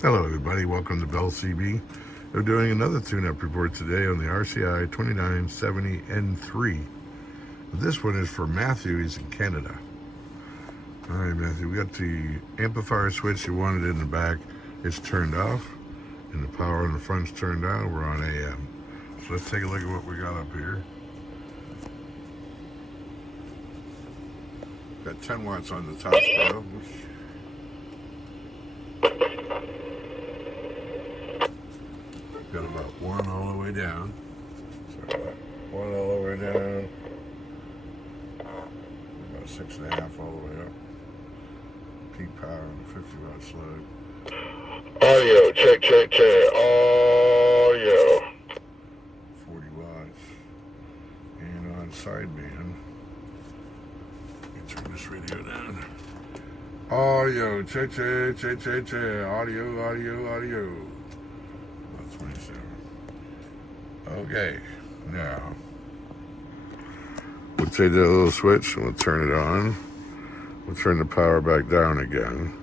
Hello everybody, welcome to Bell CB. We're doing another tune-up report today on the RCI-2970N3. This one is for Mathew, he's in Canada. Alright Mathew, we got the amplifier switch you wanted in the back. It's turned off, and the power on the front's turned on. We're on AM. So let's take a look at what we got up here. Got 10 watts on the top scale. Got about one all the way down. Sorry, about one all the way down. About 6.5 all the way up. Peak power on the 50 watt slug. Audio, check. Audio. 40 watts. And on sideband, let me turn this radio down. Audio, check. Audio. 27. Okay, now we'll take that little switch and we'll turn it on. We'll turn the power back down again,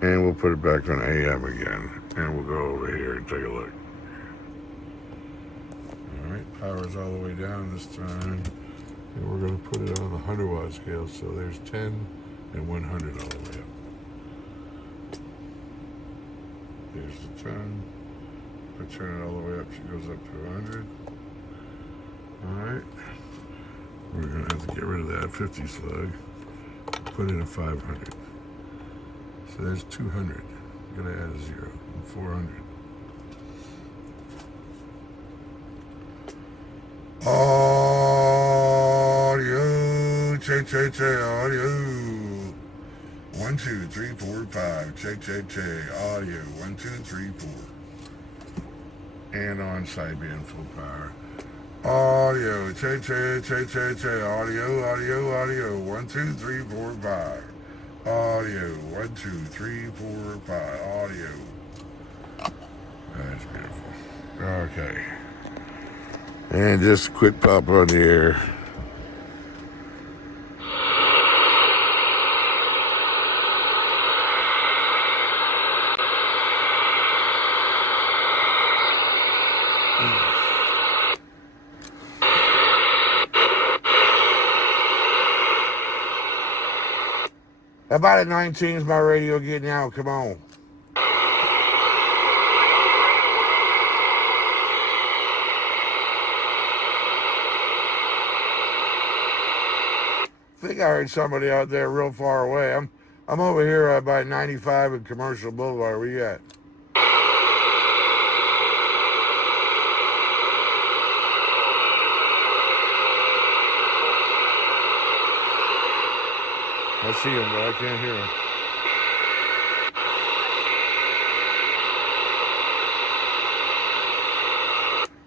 and we'll put it back on AM again, and we'll go over here and take a look. All right, power's all the way down this time, and we're going to put it on the 100 watt scale. So there's 10 and 100 all the way up. There's the 10. I turn it all the way up, she goes up to 100. Alright. We're going to have to get rid of that 50 slug. Put in a 500. So there's 200. I'm going to add a 0. And 400. Audio. Check. Audio. 1, 2, 3, 4, 5. Check. Audio. 1, 2, 3, 4. And on sideband full power. Audio, check. Audio. 1, 2, 3, 4, 5. Audio, 1, 2, 3, 4, 5. Audio. That's beautiful. Okay. And just a quick pop on the air. About at 19 is my radio getting out. Come on. I think I heard somebody out there real far away. I'm over here by 95 and Commercial Boulevard. Where you at? I see him, but I can't hear him.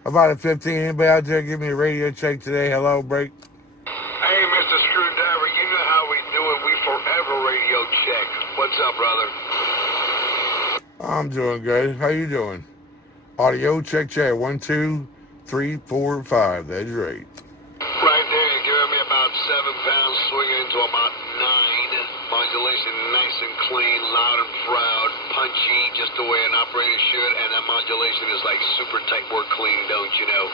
About at 15, anybody out there give me a radio check today? Hello, break. Hey, Mr. Screwdriver, you know how we do it. We forever radio check. What's up, brother? I'm doing good. How you doing? Audio, check. 1, 2, 3, 4, 5. That's right. Right there, you're giving me about 7 pounds, swinging into about 9. Modulation nice and clean, loud and proud, punchy, just the way an operator should, and that modulation is like super tight work clean, don't you know?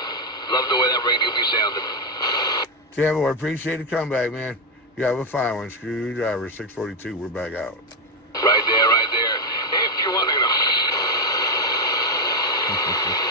Love the way that radio be sounding. Yeah, well, I appreciate the comeback, man. You have a fine one. Screwdriver 642. We're back out. Right there. If you want to know.